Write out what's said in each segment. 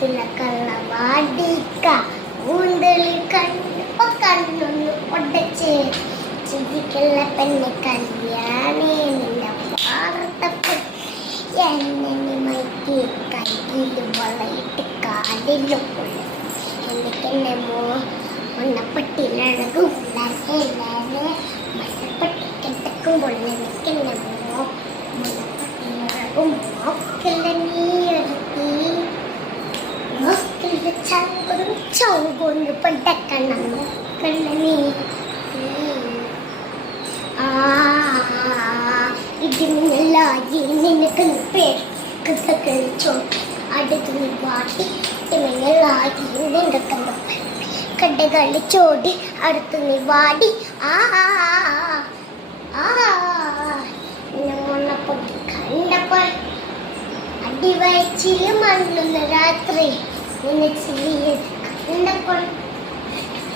കള്ളവാടിക്ക ഊന്തലിൽ കണ്ടപ്പോ കണ്ണൊന്ന് ഒടച്ച് ചിരിക്കുള്ള പെണ്ണെ കല്യാണി നിന്റെ വാർത്തപ്പോ എന്നെ മൈക്ക് കയ്യിൽ വളയിട്ട് കാലിലും കൊള്ളു എനിക്കെന്നെ മണ്ണപ്പട്ടിലഴകും മണ്ണപ്പട്ടി കെട്ടക്കുമ്പോൾ എനിക്കെന്നെ മണ്ണപ്പട്ടിലഴകും മോക്കല്ല നീ ഒരുത്തി മോക്കല്ല ചങ്കും ചൗകൊണ്ട് പണ്ടക്കണം മോക്കല്ല നീ ഇതിനെല്ലായി നിനക്ക് പേര് കഴിച്ചോ അടുത്ത് നീ വാട്ടി ഇതിനെല്ലായി നിന്റെ കണ്ടകളി ചോടി അടുത്ത് നീ വാടി മണ്ണപ്പൊട്ടി കണ്ടപ്പോൾ അടിവയച്ചില് മണ്ണുന്ന രാത്രി നിന്നെ ചിരിയത് കണ്ടപ്പോൾ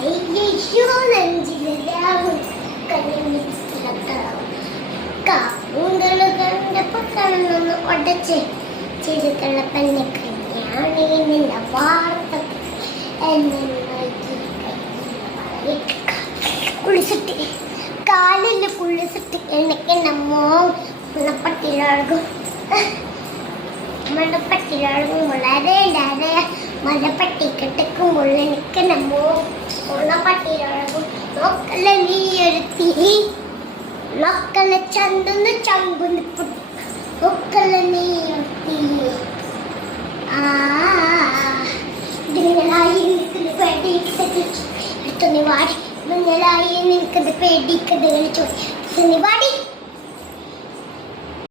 അയ്യോ നെഞ്ചില് രാവും കാവുകള് കണ്ടപ്പോ കണ്ണൊന്ന് ഒടച്ച് ചിരിക്കുള്ള പെണ്ണെ കല്യാണി നിന്റെ വാർത്ത കുളിച്ചിട്ട് കാലിൽ കുളിച്ചിട്ട് എനിക്ക് നമ്മോ മണ്ണപ്പട്ടിലഴകും വളരെ മലപ്പട്ടി കെട്ടക്കുമ്പോൾ എനിക്ക് നമ്മോ മണ്ണപ്പട്ടിലഴകും നോക്കല്ല നീ എടുത്തി നോക്കല്ല ചന്തുന്ന് ചങ്കുന്ന് നോക്കല്ല നീ എടുത്തി നിങ്ങളായി നിൽക്കുന്ന പേടിക്കത് എടുത്തു നീ വാടി നിങ്ങളായി നിൽക്കുന്നത് പേടിക്കത് കളിച്ചു നീ വാടി